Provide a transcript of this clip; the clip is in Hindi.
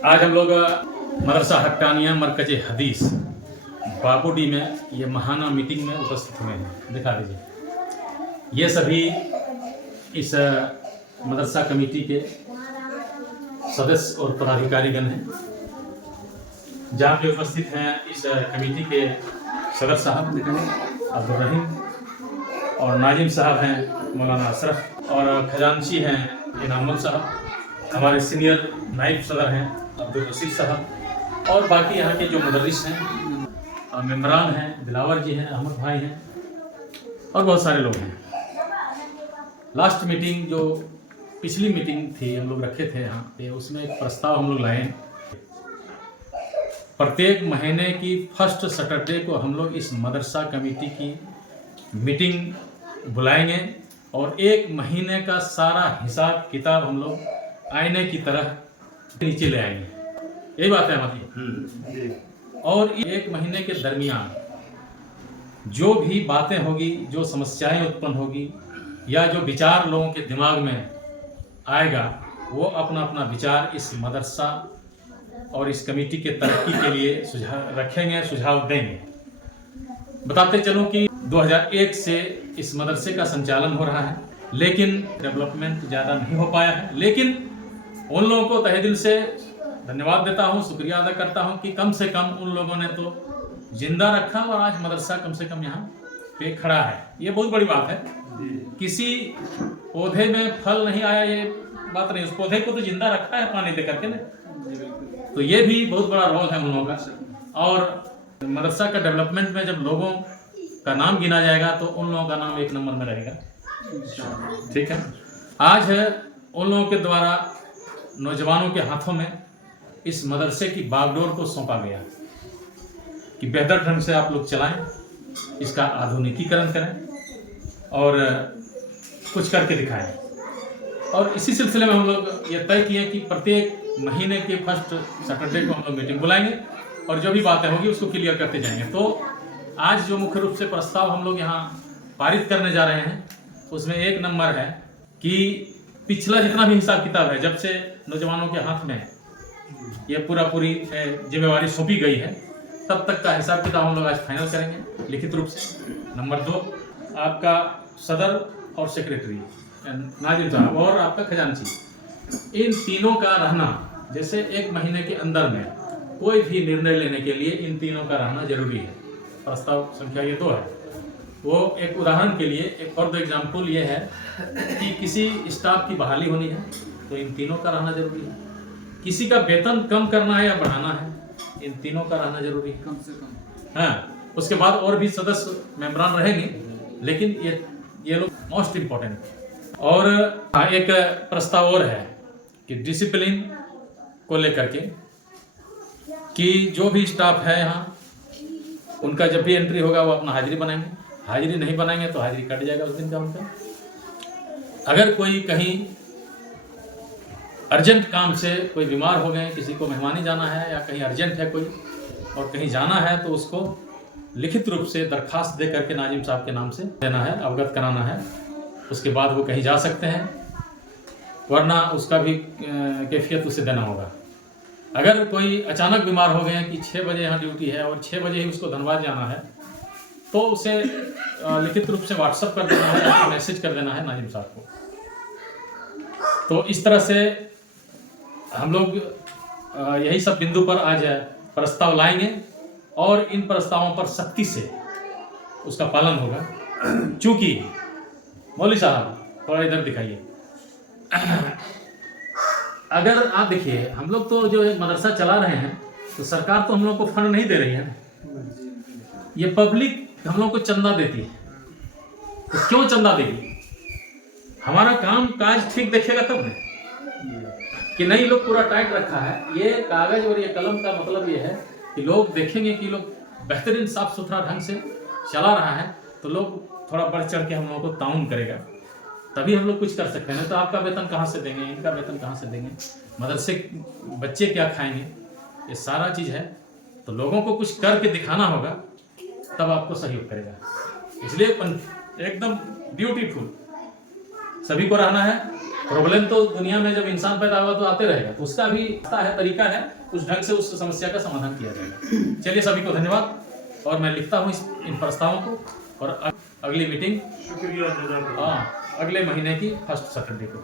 आज हम लोग मदरसा हक्कानिया मरकज हदीस बाबूडी में ये महाना मीटिंग में उपस्थित हुए हैं। दिखा दीजिए। ये सभी इस मदरसा कमेटी के सदस्य और पदाधिकारीगण हैं। जहाँ पे उपस्थित हैं इस कमेटी के सदर साहब अब्दुल रहीम और नाजिम साहब हैं मौलाना अशरफ और खजानची हैं इनामुल साहब, हमारे सीनियर नाइब सदर हैं अब्दुल रशीद साहब और बाकी यहाँ के जो मुदर्रिस हैं, मेम्बरान हैं, दिलावर जी हैं, अहमद भाई हैं और बहुत सारे लोग हैं। लास्ट मीटिंग जो पिछली मीटिंग थी हम लोग रखे थे यहाँ पे, उसमें एक प्रस्ताव हम लोग लाए। प्रत्येक महीने की फर्स्ट सैटरडे को हम लोग इस मदरसा कमेटी की मीटिंग बुलाएंगे और एक महीने का सारा हिसाब किताब हम लोग आईने की तरह नीचे ले आएंगे। यही बात है हमारी। और एक महीने के दरमियान जो भी बातें होगी, जो समस्याएं उत्पन्न होगी या जो विचार लोगों के दिमाग में आएगा, वो अपना अपना विचार इस मदरसा और इस कमेटी के तरक्की के लिए सुझाव रखेंगे, सुझाव देंगे। बताते चलूं कि 2001 से इस मदरसे का संचालन हो रहा है, लेकिन डेवलपमेंट ज़्यादा नहीं हो पाया है। लेकिन उन लोगों को तहे दिल से धन्यवाद देता हूं, शुक्रिया अदा करता हूं कि कम से कम उन लोगों ने तो जिंदा रखा और आज मदरसा कम से कम यहाँ पे खड़ा है। ये बहुत बड़ी बात है। किसी पौधे में फल नहीं आया ये बात नहीं, उस पौधे को तो जिंदा रखा है पानी दे करके ना। तो ये भी बहुत बड़ा रोल है उन लोगों का। और मदरसा का डेवलपमेंट में जब लोगों का नाम गिना जाएगा तो उन लोगों का नाम एक नंबर में रहेगा। ठीक है। आज है उन लोगों के द्वारा नौजवानों के हाथों में इस मदरसे की बागडोर को सौंपा गया कि बेहतर ढंग से आप लोग चलाएं, इसका आधुनिकीकरण करें और कुछ करके दिखाएं। और इसी सिलसिले में हम लोग ये तय किए कि प्रत्येक महीने के फर्स्ट सैटरडे को हम लोग मीटिंग बुलाएंगे और जो भी बातें होगी उसको क्लियर करते जाएंगे। तो आज जो मुख्य रूप से प्रस्ताव हम लोग यहाँ पारित करने जा रहे हैं, उसमें एक नंबर है कि पिछला जितना भी हिसाब किताब है, जब से नौजवानों के हाथ में ये पूरी जिम्मेवारी सौंपी गई है, तब तक का हिसाब किताब हम लोग आज फाइनल करेंगे लिखित रूप से। नंबर 2, आपका सदर और सेक्रेटरी नाजिम साहब और आपका खजानची, इन तीनों का रहना, जैसे एक महीने के अंदर में कोई भी निर्णय लेने के लिए इन तीनों का रहना जरूरी है। प्रस्ताव संख्या ये 2 है। वो एक उदाहरण के लिए, एक फॉर द एग्जाम्पल ये है कि किसी स्टाफ की बहाली होनी है तो इन तीनों का रहना जरूरी है। किसी का वेतन कम करना है या बढ़ाना है, इन तीनों का रहना जरूरी है कम से कम। हाँ, उसके बाद और भी सदस्य मेंबरान रहेंगे, लेकिन ये लोग मोस्ट इम्पोर्टेंट। और एक प्रस्ताव और है कि डिसिप्लिन को लेकर के कि जो भी स्टाफ है यहाँ, उनका जब भी एंट्री होगा वो अपना हाजिरी बनाएंगे। हाजिरी नहीं बनाएंगे तो हाजिरी कट जाएगा उस दिन का उनका। अगर कोई कहीं अर्जेंट काम से कोई बीमार हो गए, किसी को मेहमानी जाना है या कहीं अर्जेंट है कोई और कहीं जाना है, तो उसको लिखित रूप से दरखास्त दे करके नाजिम साहब के नाम से देना है, अवगत कराना है। उसके बाद वो कहीं जा सकते हैं, वरना उसका भी कैफियत उसे देना होगा। अगर कोई अचानक बीमार हो गए कि 6 बजे यहाँ ड्यूटी है और 6 बजे ही उसको धनबाद जाना है, तो उसे लिखित रूप से व्हाट्सएप कर देना है या मैसेज कर देना है नाजिम साहब को। तो इस तरह से हम लोग यही सब बिंदु पर आज प्रस्ताव लाएंगे और इन प्रस्तावों पर सख्ती से उसका पालन होगा। चूंकि मौलवी साहब थोड़ा इधर दिखाइए। अगर आप देखिए, हम लोग तो जो मदरसा चला रहे हैं तो सरकार तो हम लोग को फंड नहीं दे रही है, ये पब्लिक हम लोग को चंदा देती है। तो क्यों चंदा देगी? हमारा काम काज ठीक देखेगा तब नहीं कि नहीं लोग पूरा टाइट रखा है। ये कागज और ये कलम का मतलब ये है कि लोग देखेंगे कि लोग बेहतरीन साफ सुथरा ढंग से चला रहा है, तो लोग थोड़ा बढ़ चढ़ के हम लोगों को ताउन करेगा, तभी हम लोग कुछ कर सकते हैं। तो आपका वेतन कहाँ से देंगे, इनका वेतन कहाँ से देंगे, मदरसे बच्चे क्या खाएंगे, ये सारा चीज़ है। तो लोगों को कुछ करके दिखाना होगा, तब आपको सहयोग करेगा। इसलिए एकदम ब्यूटीफुल सभी को रहना है। प्रॉब्लम तो दुनिया में जब इंसान पैदा हुआ तो आते रहेगा, तो उसका भी तरीका है, उस ढंग से उस समस्या का समाधान किया जाएगा। चलिए सभी को धन्यवाद, और मैं लिखता हूँ इन प्रस्तावों को, और अगली मीटिंग शुक्रिया, अगले महीने की फर्स्ट सैटरडे को।